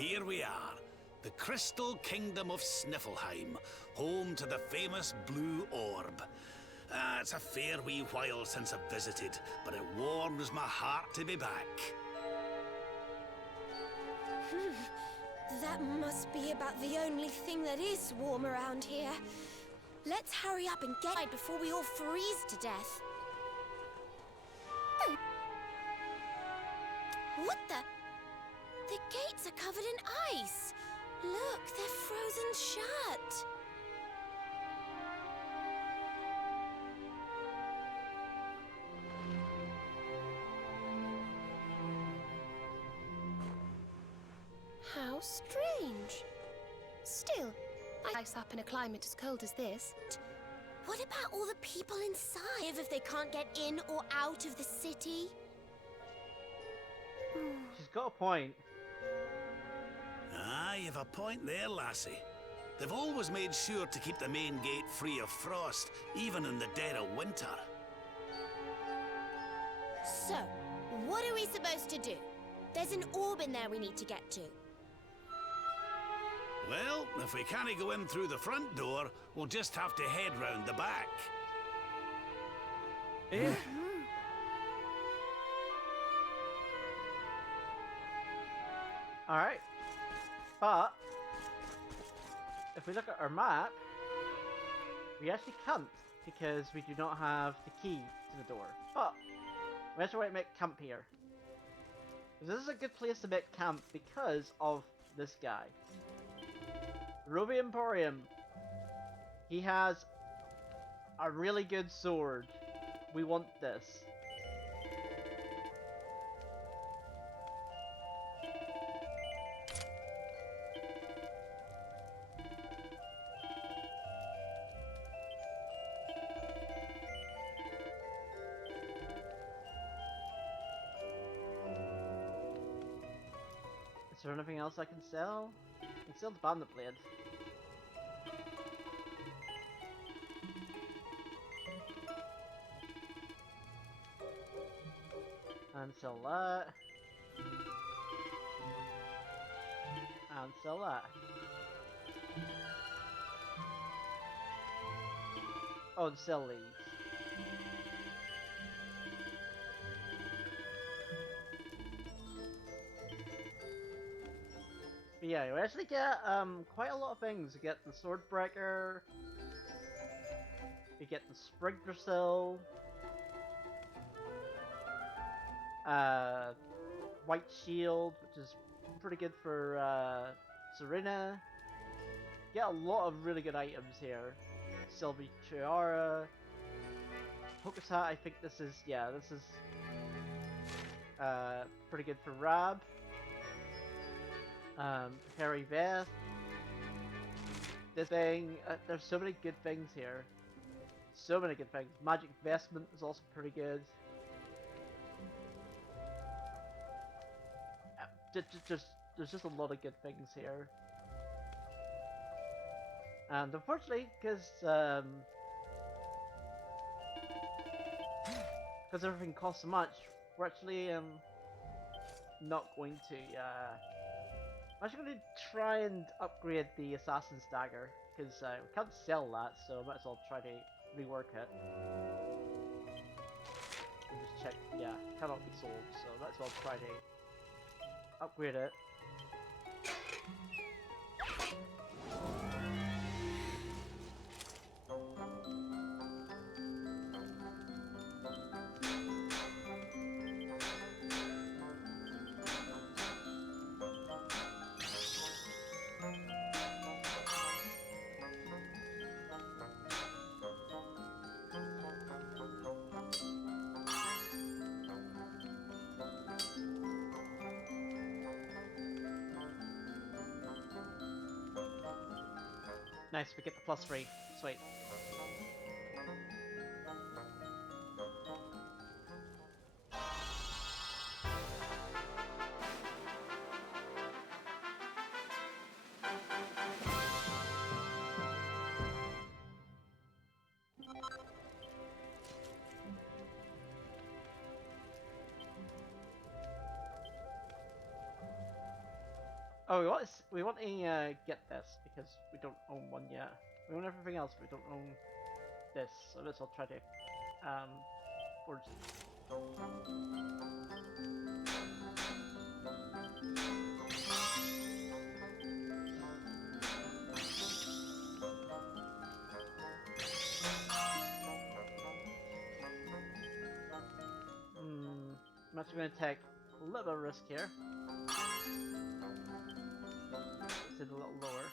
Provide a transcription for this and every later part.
Here we are, the Crystal Kingdom of Sniffleheim, home to the famous Blue Orb. It's a fair wee while since I've visited, but it warms my heart to be back. That must be about the only thing that is warm around here. Let's hurry up and get it before we all freeze to death. What the? The gates are covered in ice. Look, they're frozen shut. How strange. Still, ice up in a climate as cold as this. What about all the people inside if they can't get in or out of the city? She's got a point. Ah, you've a point there, lassie. They've always made sure to keep the main gate free of frost, even in the dead of winter. So, what are we supposed to do? There's an orb in there we need to get to. Well, if we can't go in through the front door, we'll just have to head round the back. Yeah. Alright. But if we look at our map, we actually can't because we do not have the key to the door. But we actually want to make camp here. This is a good place to make camp because of this guy. Ruby Emporium. He has a really good sword. We want this. Is there anything else I can sell? I can sell the bandit blade. And sell that. And sell that. Oh, and sell these. But yeah, you actually get quite a lot of things. You get the sword breaker. You get the sprinkler cell. White shield, which is pretty good for Serena. Get a lot of really good items here. Sylvie Tiara. Focus hat, I think this is, yeah, this is pretty good for Rab. Harry Beth. This thing, there's so many good things here. So many good things. Magic Vestment is also pretty good. There's just a lot of good things here. And unfortunately, because everything costs so much, we're actually not going to. I'm actually going to try and upgrade the Assassin's Dagger because we can't sell that, so I might as well try to rework it. And just check, yeah, cannot be sold, so I might as well try to upgrade it. Nice, we get the +3. Sweet. Oh, we want to get this because we don't own one yet. We own everything else, but we don't own this. So let's all try to forge it. I'm actually going to take a little bit of risk here. Sit a little lower.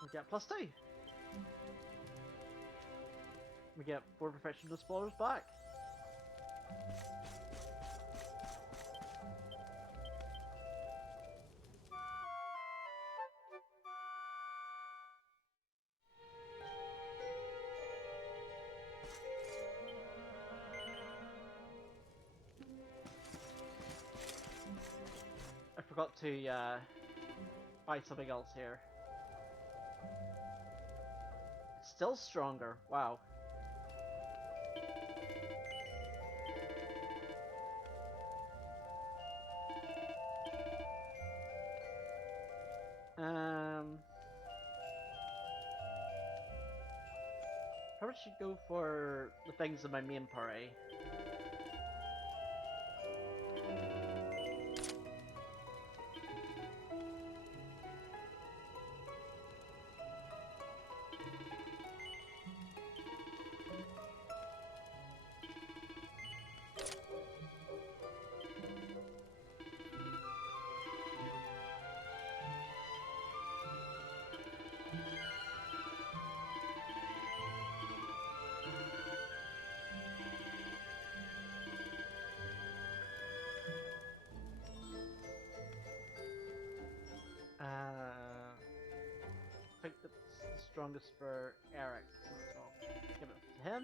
We get +2. We get 4 professional explorers back. I forgot to buy something else here. It's still stronger. Wow. Probably should go for the things in my main party. I think that's the strongest for Eric, so I'll give it to him.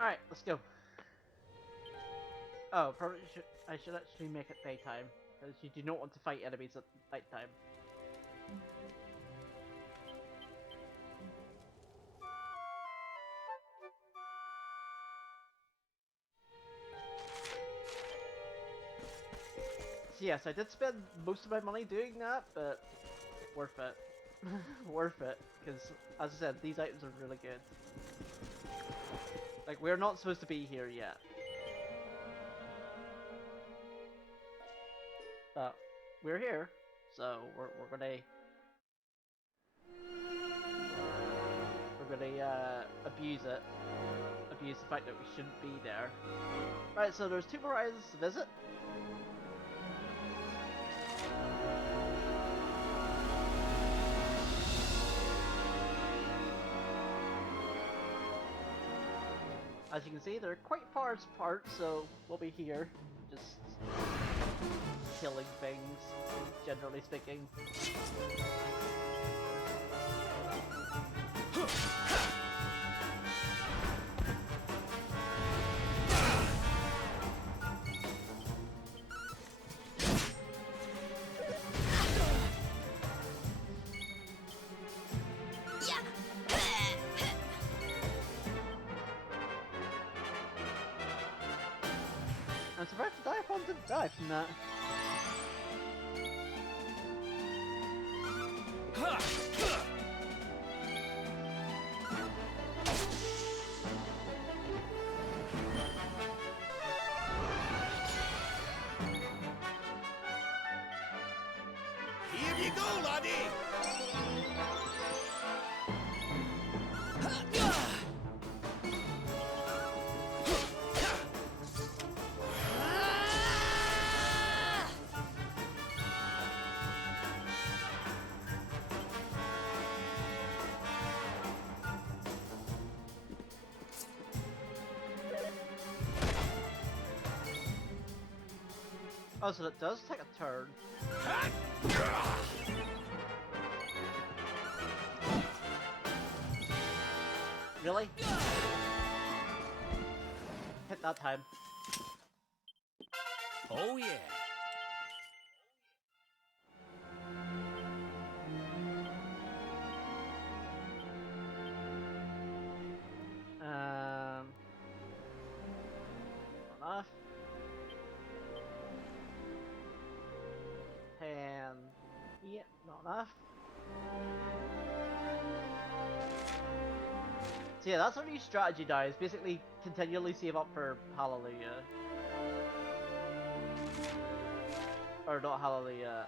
Alright, let's go. Oh, probably I should actually make it daytime, because you do not want to fight enemies at nighttime. So yes, I did spend most of my money doing that, but worth it. Worth it, because as I said, these items are really good. Like, we're not supposed to be here yet. But we're here, so we're gonna abuse it. Abuse the fact that we shouldn't be there. Right, so there's 2 more islands to visit. As you can see, they're quite far apart, so we'll be here, just killing things, generally speaking. I'm surprised the Diaphon didn't die from that. Here you go, laddie! Oh, so it does take a turn. Really? Hit that time. Oh yeah. Enough. And yeah, not enough. So yeah, that's our new strategy now, is basically continually save up for Hallelujah. Or not Hallelujah,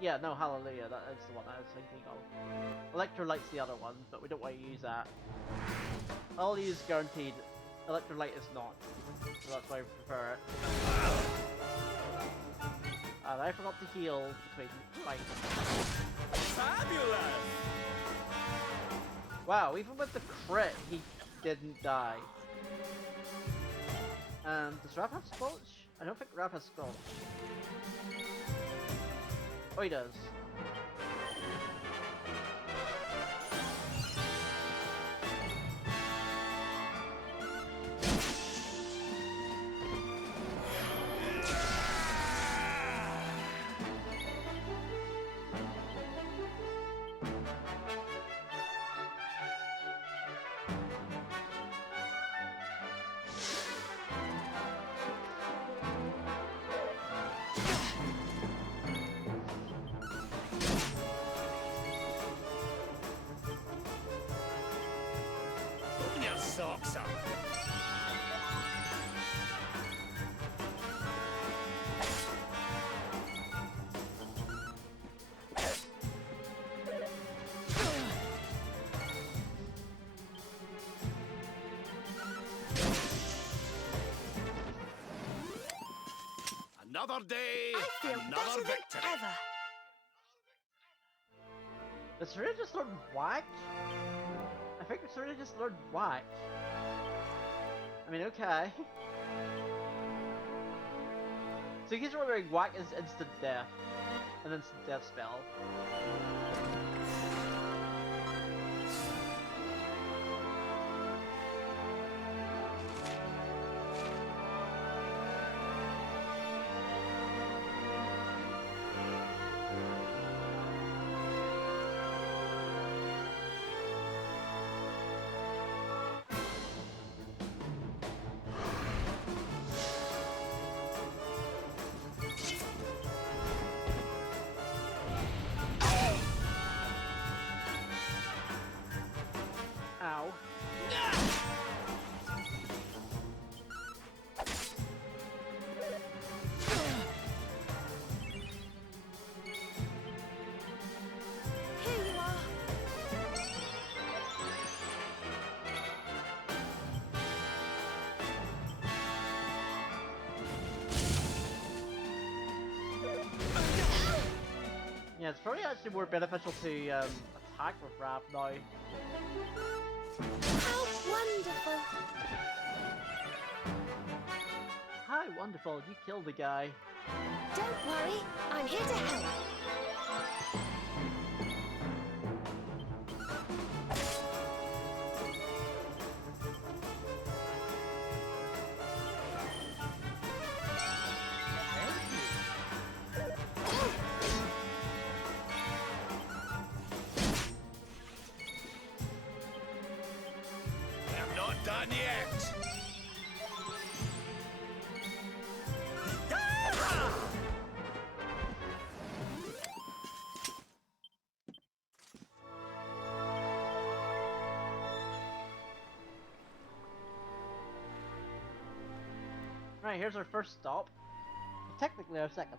yeah, no, Hallelujah, that is the one I was thinking of. Electrolyte's the other one, but we don't want to use that. Hallelujah is guaranteed, Electrolyte is not, so that's why I prefer it. And I forgot to heal between fights. Fabulous! Wow, even with the crit, he didn't die. Does Rap have Squelch? I don't think Rap has Squelch. Oh, he does. Put your socks up. Another day, I feel another better than victory. ever. Does Serena just learn Whack? I think Serena just learned Whack. I mean, okay. So in case you're wondering, Whack is instant death. An instant death spell. Ow. Here you are. Yeah, it's probably actually more beneficial to attack with Rap now. How wonderful. Hi, wonderful, you killed the guy. Don't worry, I'm here to help. I'm not done yet. Right, here's our first stop. Technically our second.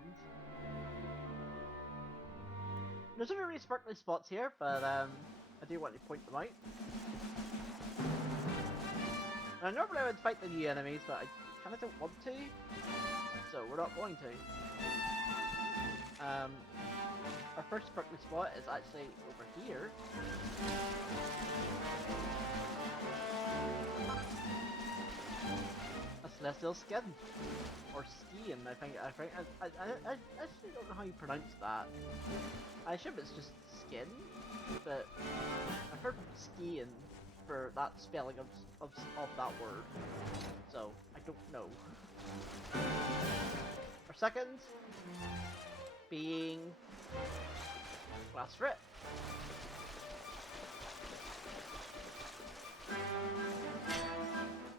There's some really sparkly spots here, but I do want to point them out. Now normally I would fight the new enemies, but I kinda don't want to. So we're not going to. Our first sparkly spot is actually over here. That's that still skin? Or skiing, I think. I actually don't know how you pronounce that. I assume it's just skin, but I've heard skiing for that spelling of that word, so I don't know. Our second being glass frit.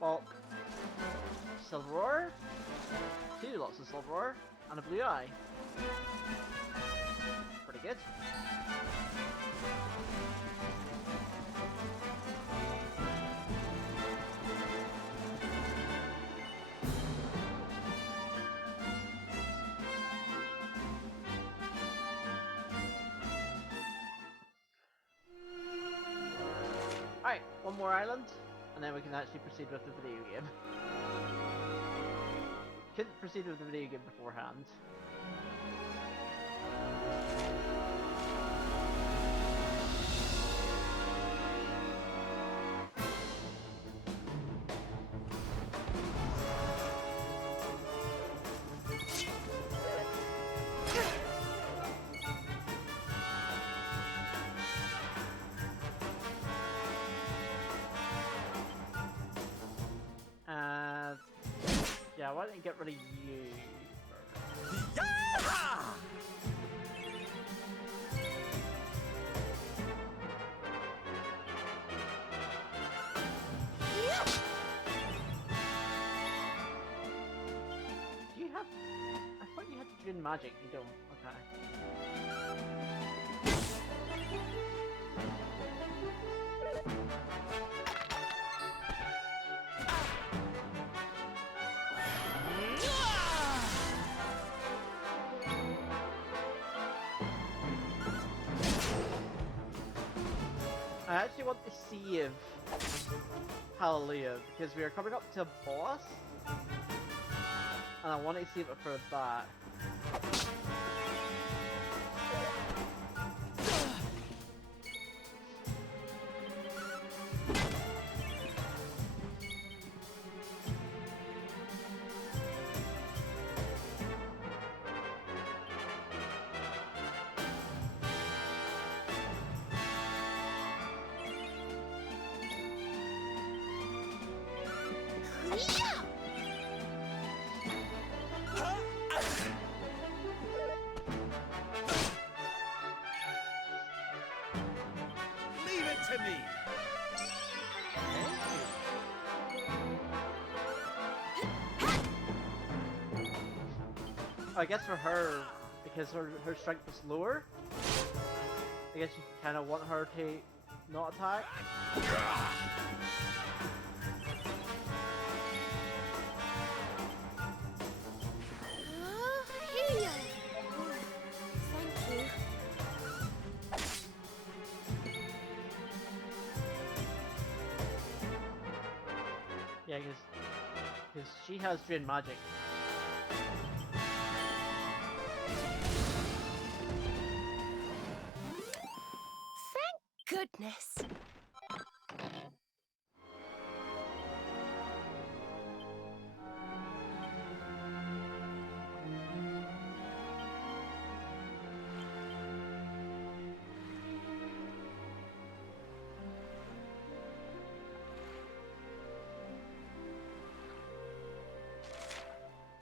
Bulk. Silver, 2 lots of silver, and a blue eye. Pretty good. Alright, one more island, and then we can actually proceed with the video game. Couldn't proceed with the video game beforehand. Yeah, why don't you get rid of you first? Do you have... I thought you had Drain Magic, you don't. Okay. I actually want to see if Hallelujah, because we are coming up to a boss, and I want to see it for that. Leave it to me! I guess for her, because her strength is lower, I guess you kind of want her to not attack. Here you are. Thank you. Yeah, because she has Drain Magic. Thank goodness.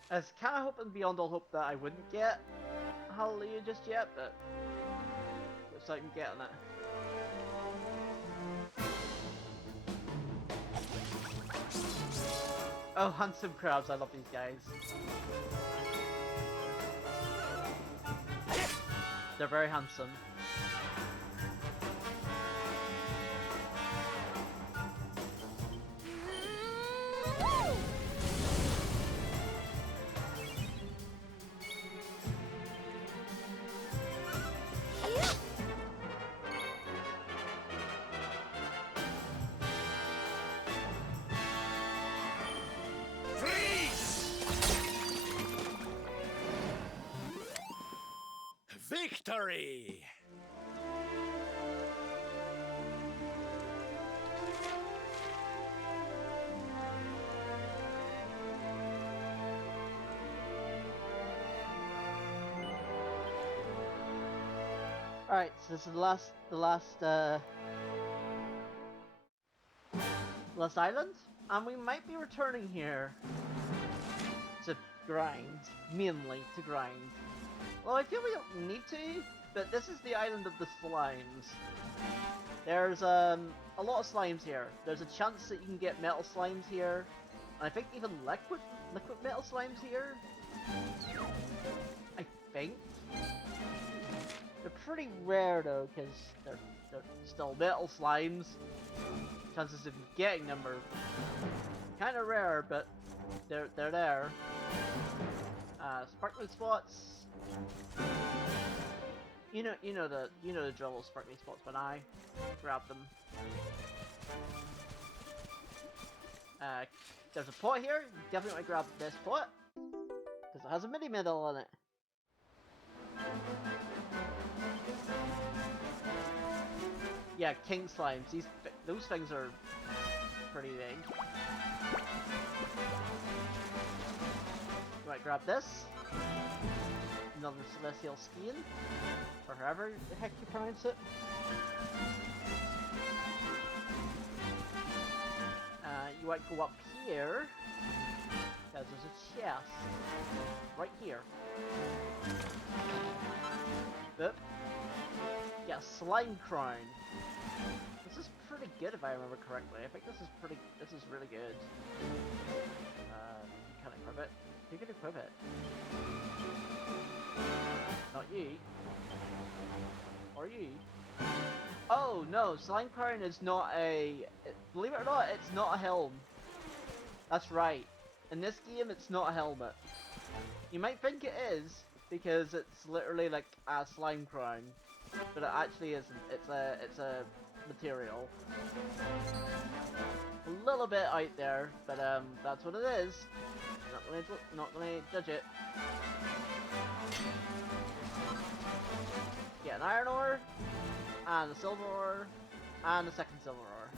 I was kind of hoping beyond all hope that I wouldn't get Hallelujah just yet, but looks like I'm getting it. Oh, handsome crabs, I love these guys. They're very handsome. Victory! Alright, so this is last island, and we might be returning here to grind, mainly to grind. Well, I feel we don't need to, but this is the island of the slimes. There's a lot of slimes here. There's a chance that you can get metal slimes here, and I think even liquid metal slimes here. I think. They're pretty rare though, because they're still metal slimes. Chances of getting them are kind of rare, but they're there. Sparkling spots. You know the drill of sparkling spots when I grab them. There's a pot here. You definitely want to grab this pot because it has a mini medal on it. Yeah, king slimes. Those things are pretty big. You might grab this. Another celestial skin, or however the heck you pronounce it. You might go up here because there's a chest right here. Boop. Yeah, slime crown. This is pretty good if I remember correctly. I think this is really good. Can I equip it? You can equip it. Not you. Or you. Oh no, slime crown is not a... Believe it or not, it's not a helm. That's right. In this game, it's not a helmet. You might think it is, because it's literally like a slime crown. But it actually isn't. It's a material. A little bit out there, but that's what it is. Not gonna judge it. Get an iron ore, and a silver ore, and a second silver ore.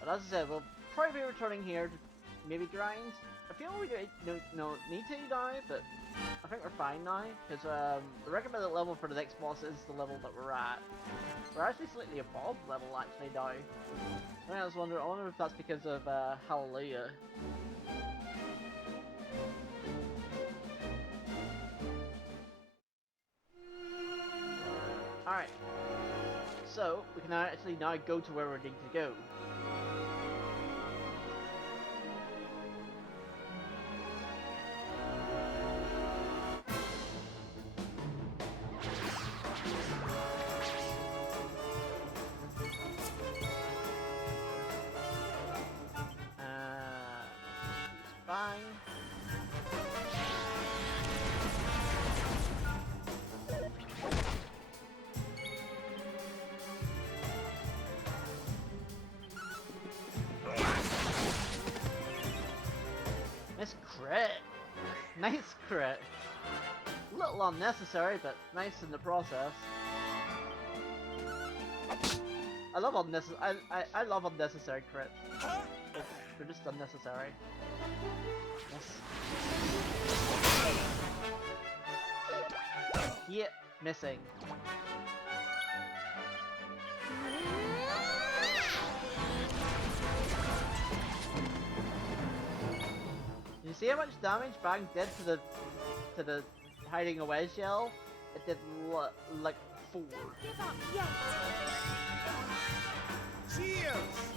But as I said, we'll probably be returning here to maybe grind. I feel we don't need to die, but I think we're fine now, because the recommended level for the next boss is the level that we're at. We're actually slightly above level actually now. I wonder if that's because of Hallelujah. Alright, so we can actually now go to where we need to go. Fine. Nice crit. Nice crit. A little unnecessary, but nice in the process. I love unnecessary. I love unnecessary crits. They're just unnecessary. Yes. Yeah, missing. Did you see how much damage Bang did to the hiding away shell? It did like 4. Give up yet. Cheers!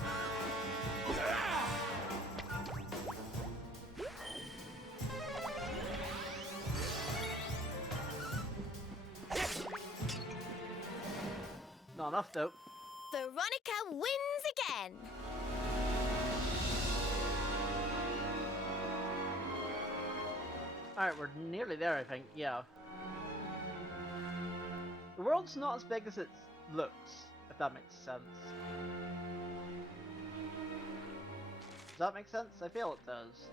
Not enough though. Veronica wins again. Alright, we're nearly there, I think. Yeah. The world's not as big as it looks, if that makes sense. Does that make sense? I feel it does.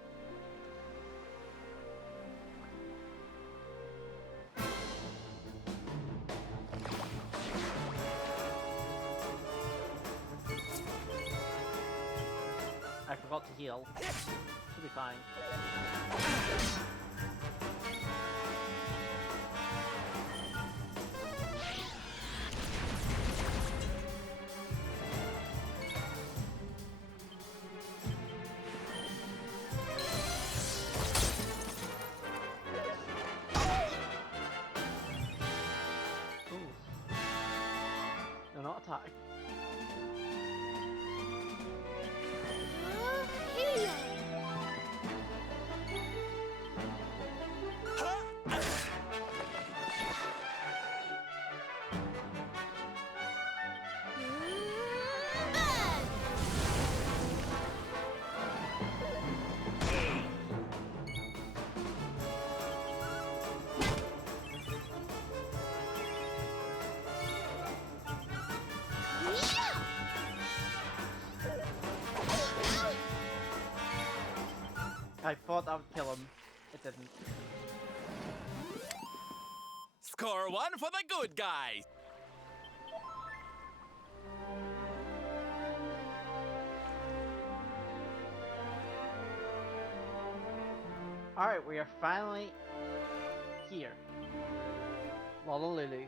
I forgot to heal. Should be fine. die. Here. I thought that would kill him. It didn't. Score one for the good guys. Alright, we are finally here. Lonalulu.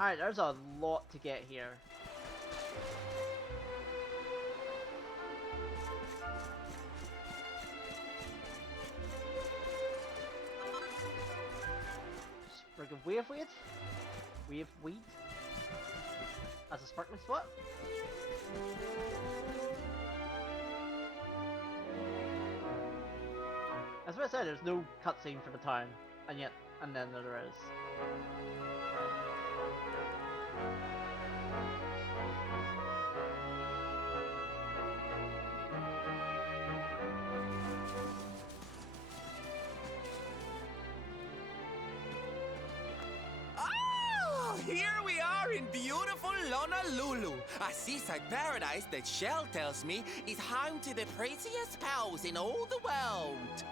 Alright, there's a lot to get here. Sprig of wave weed? Wave weed? As a sparkling spot? As I said, there's no cutscene for the time, and then there is. Oh, here we are in beautiful Lonalulu, a seaside paradise that Shell tells me is home to the prettiest pals in all the world.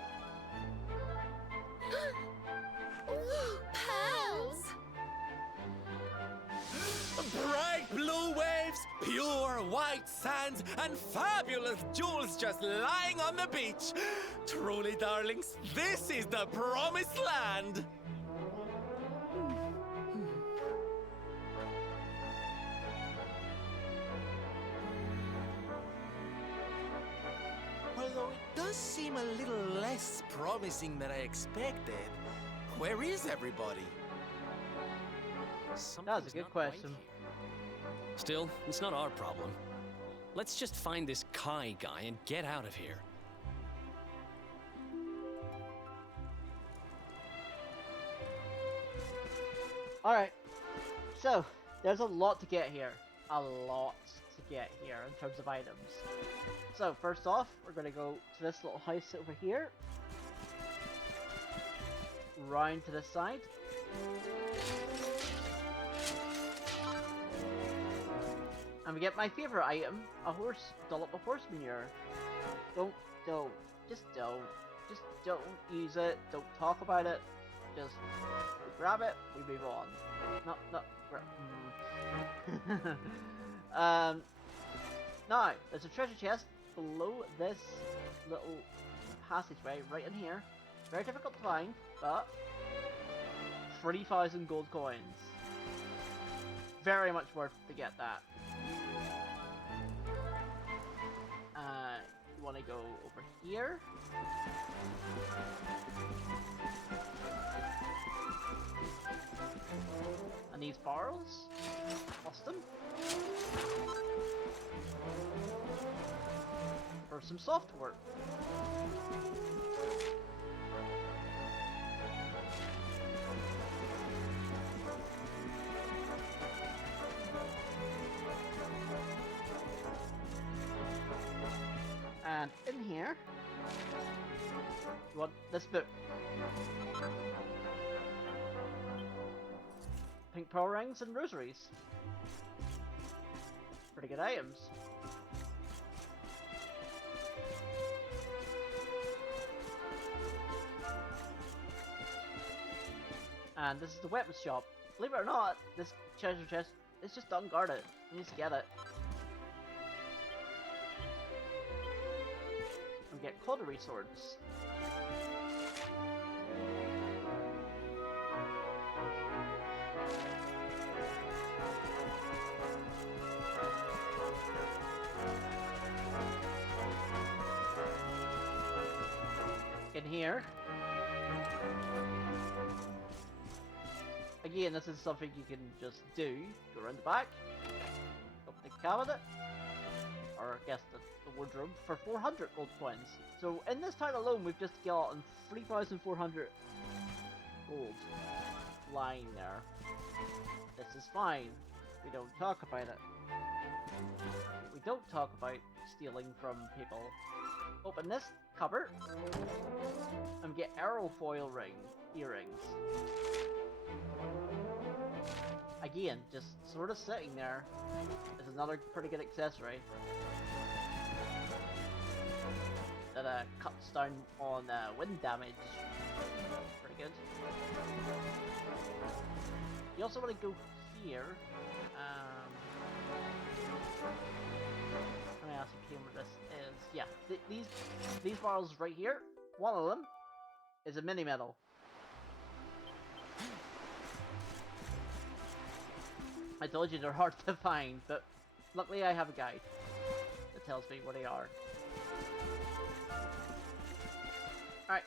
Pearls! Bright blue waves, pure white sands, and fabulous jewels just lying on the beach. Truly, darlings, this is the promised land. Although it does seem a little less promising than I expected. Where is everybody? That was a good question. Still, it's not our problem. Let's just find this Kai guy and get out of here. Alright, so there's a lot to get here. A lot to get here in terms of items. So first off, we're going to go to this little house over here. Round to this side. And we get my favorite item, a horse, dollop of horse manure. Don't, just don't use it, don't talk about it, just grab it, we move on. Now, there's a treasure chest below this little passageway, right in here. Very difficult to find, but 3,000 gold coins. Very much worth to get that. You want to go over here. And these barrels. Lost them. For some soft work. And in here, you want this book. Pink pearl rings and rosaries. Pretty good items. And this is the weapons shop. Believe it or not, this treasure chest is just unguarded. You need to get it. And get cautery swords. here. Again, this is something you can just do. Go around the back, open the cabinet, or I guess the wardrobe, for 400 gold coins. So in this town alone, we've just gotten 3,400 gold lying there. This is fine. We don't talk about it. We don't talk about stealing from people. Open this cupboard and get aerofoil earrings. Again, just sort of sitting there is another pretty good accessory that cuts down on wind damage. Pretty good. You also want to go here. Let me ask you where this is. Yeah, these barrels right here. One of them is a mini medal. I told you they're hard to find, but luckily I have a guide that tells me where they are. Alright,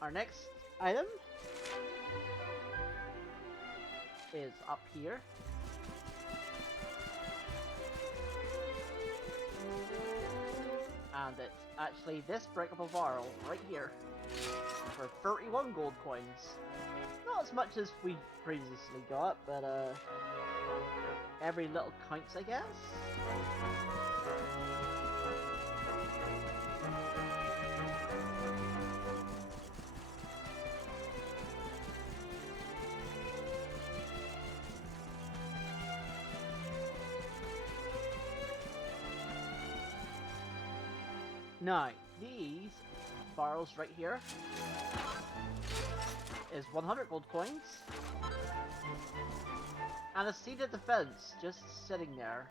our next item is up here. And it's actually this breakable barrel right here for 31 gold coins. Not as much as we previously got, but every little counts, I guess. Now, these barrels right here is 100 gold coins. And a seated defense just sitting there.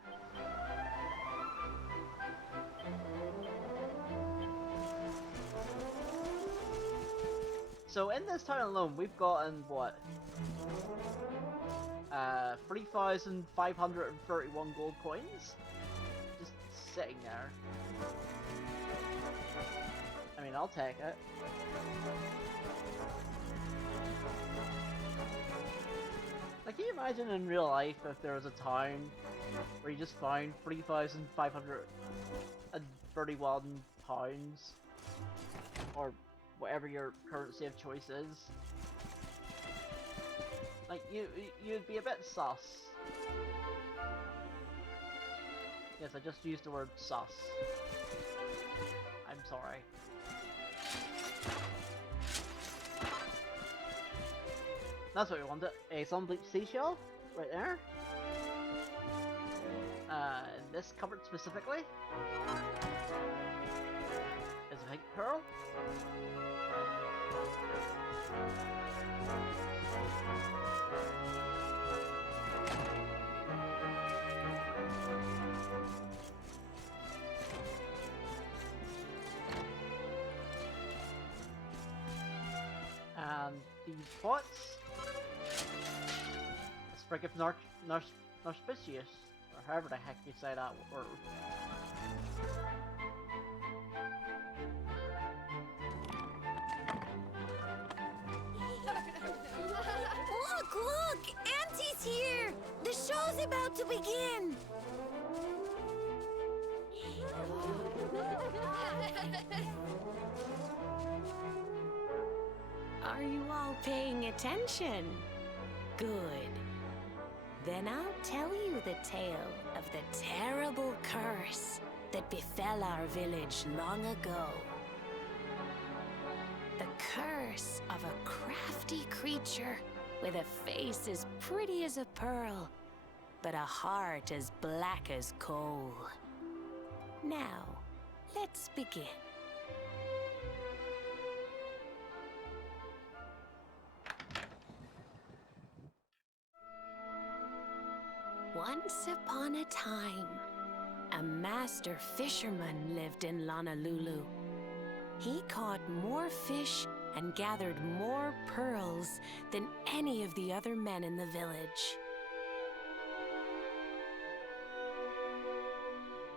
So in this town alone, we've gotten what? 3,531 gold coins? Just sitting there. I mean, I'll take it. Like, can you imagine in real life if there was a town where you just found 3,531 pounds, or whatever your currency of choice is? Like, you'd be a bit sus. Yes, I just used the word sus. I'm sorry. That's what we wanted. A sun-bleached seashell, right there. This cupboard specifically is a pink pearl. And these pots. A sprig of narcissius, or however the heck you say that word. Look, look! Auntie's here! The show's about to begin! Are you all paying attention? Good. Then I'll tell you the tale of the terrible curse that befell our village long ago. The curse of a crafty creature with a face as pretty as a pearl, but a heart as black as coal. Now, let's begin. Once upon a time, a master fisherman lived in Lonalulu. He caught more fish and gathered more pearls than any of the other men in the village.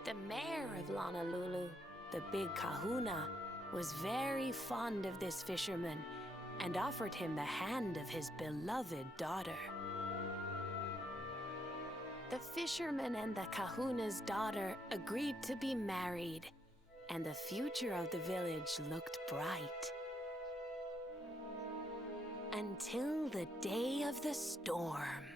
The mayor of Lonalulu, the big kahuna, was very fond of this fisherman and offered him the hand of his beloved daughter. The fisherman and the kahuna's daughter agreed to be married, and the future of the village looked bright. Until the day of the storm.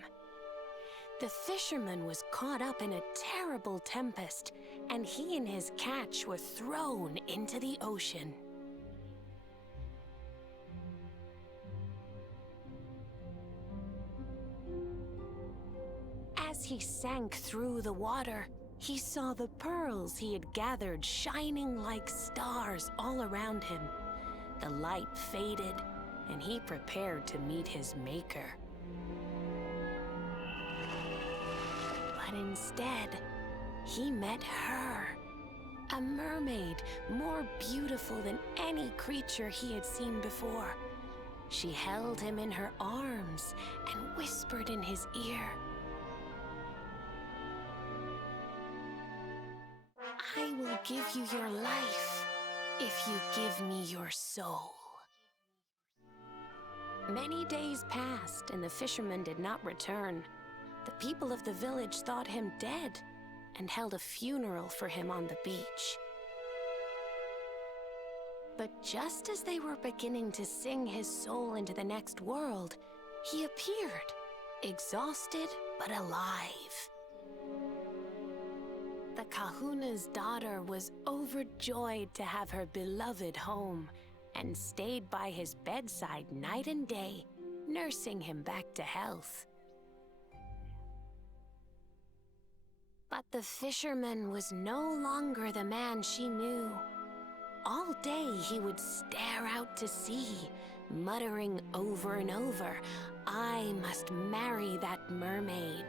The fisherman was caught up in a terrible tempest, and he and his catch were thrown into the ocean. As he sank through the water, he saw the pearls he had gathered shining like stars all around him. The light faded, and he prepared to meet his maker. But instead, he met her, a mermaid more beautiful than any creature he had seen before. She held him in her arms and whispered in his ear, "I will give you your life if you give me your soul." Many days passed, and the fisherman did not return. The people of the village thought him dead and held a funeral for him on the beach. But just as they were beginning to sing his soul into the next world, he appeared, exhausted but alive. The kahuna's daughter was overjoyed to have her beloved home and stayed by his bedside night and day, nursing him back to health. But the fisherman was no longer the man she knew. All day he would stare out to sea, muttering over and over, "I must marry that mermaid."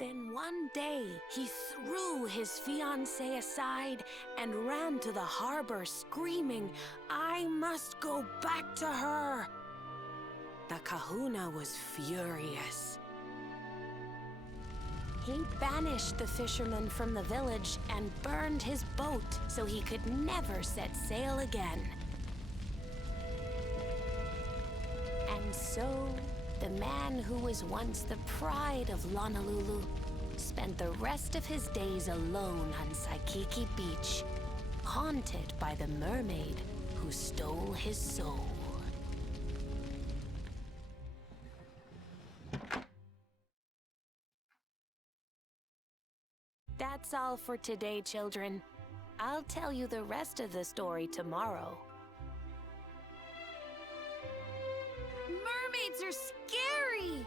Then one day, he threw his fiancée aside and ran to the harbor screaming, "I must go back to her!" The kahuna was furious. He banished the fisherman from the village and burned his boat so he could never set sail again. And so, the man who was once the pride of Lonalulu spent the rest of his days alone on Saikiki Beach, haunted by the mermaid who stole his soul. That's all for today, children. I'll tell you the rest of the story tomorrow. Mermaids are scary!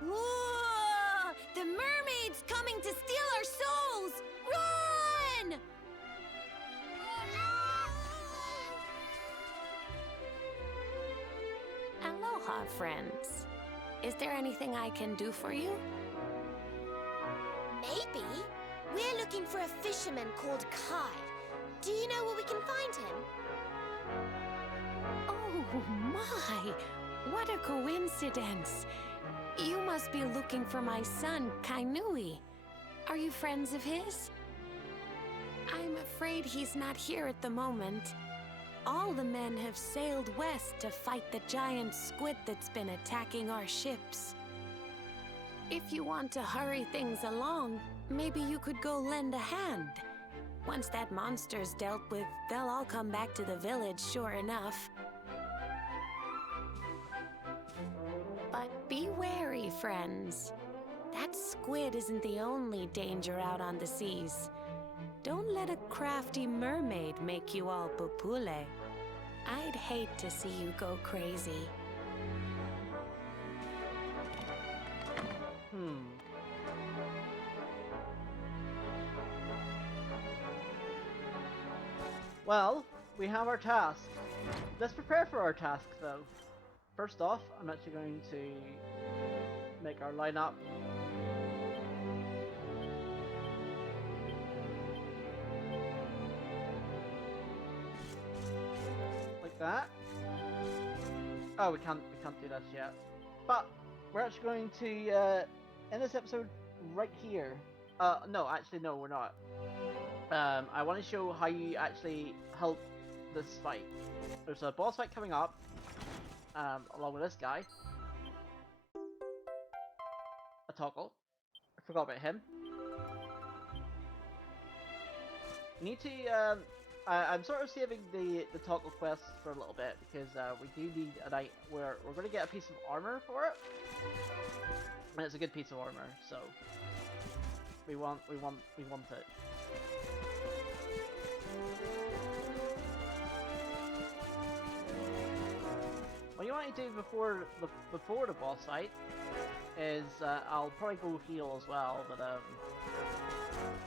Whoa! The mermaid's coming to steal our souls! Run! Aloha, friends. Is there anything I can do for you? Maybe. We're looking for a fisherman called Kai. Do you know where we can find him? Oh my! What a coincidence! You must be looking for my son, Kainui. Are you friends of his? I'm afraid he's not here at the moment. All the men have sailed west to fight the giant squid that's been attacking our ships. If you want to hurry things along, maybe you could go lend a hand. Once that monster's dealt with, they'll all come back to the village, sure enough. But be wary, friends. That squid isn't the only danger out on the seas. Don't let a crafty mermaid make you all pupule. I'd hate to see you go crazy. Well, we have our task. Let's prepare for our task, though. First off, I'm actually going to make our lineup. Like that. Oh, we can't do this yet. But we're actually going to end this episode right here. No, actually, no, we're not. I want to show how you actually help this fight. There's a boss fight coming up, along with this guy. A toggle. I forgot about him. You need to, I'm sort of saving the toggle quests for a little bit because we do need a night where we're going to get a piece of armor for it, and it's a good piece of armor, so we want it. What you want to do before the boss fight is I'll probably go heal as well, but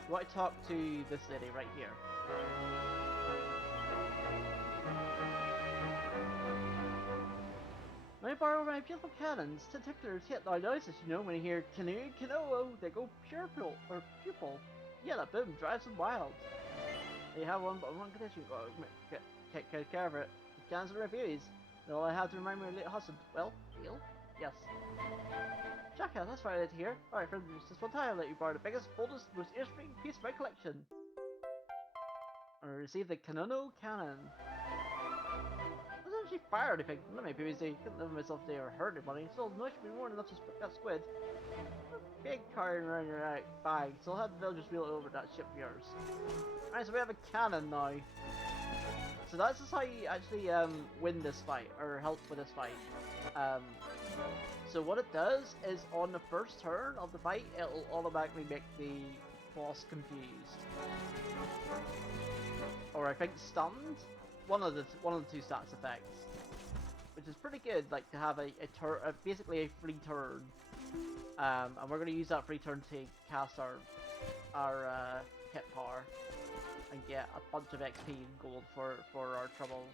you want to talk to this lady right here. Let me borrow my beautiful cannons. Tentaculars hit our noises, you know, when you hear canoe, canoe, they go pupil. Yeah, that boom drives them wild. They have one condition. Take care of it. The cannons are refugees. All I have to remind my late husband. Well, heal? Yes. Jacka, that's what I did here. Alright, friend, just one time I'll let you borrow the biggest, boldest, most ear-spring piece of my collection. I received the Kanono Cannon. Doesn't actually fire anything. Let me be easy. Couldn't live myself there or hurt anybody. Still, no should be more than enough to spook that squid. Big carrying around your bag, so I'll have the villagers wheel it over that ship of yours. Alright, so we have a cannon now. So that's just how you actually win this fight, or help with this fight. So what it does is on the first turn of the fight, it'll automatically make the boss confused. Or I think stunned. One of the two stats effects, which is pretty good. Like to have a turn, basically a free turn. And we're going to use that free turn to cast our hit power and get a bunch of XP and gold for our troubles.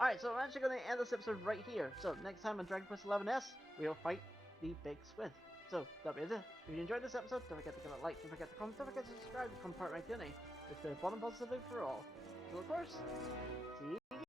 Alright, so I'm actually going to end this episode right here. So next time on Dragon Quest XI's, we'll fight the big squid. So that'll be it. If you enjoyed this episode, don't forget to give it a like, don't forget to comment, don't forget to subscribe to become part of my journey. It's been a fun and positive for all. So of course, see you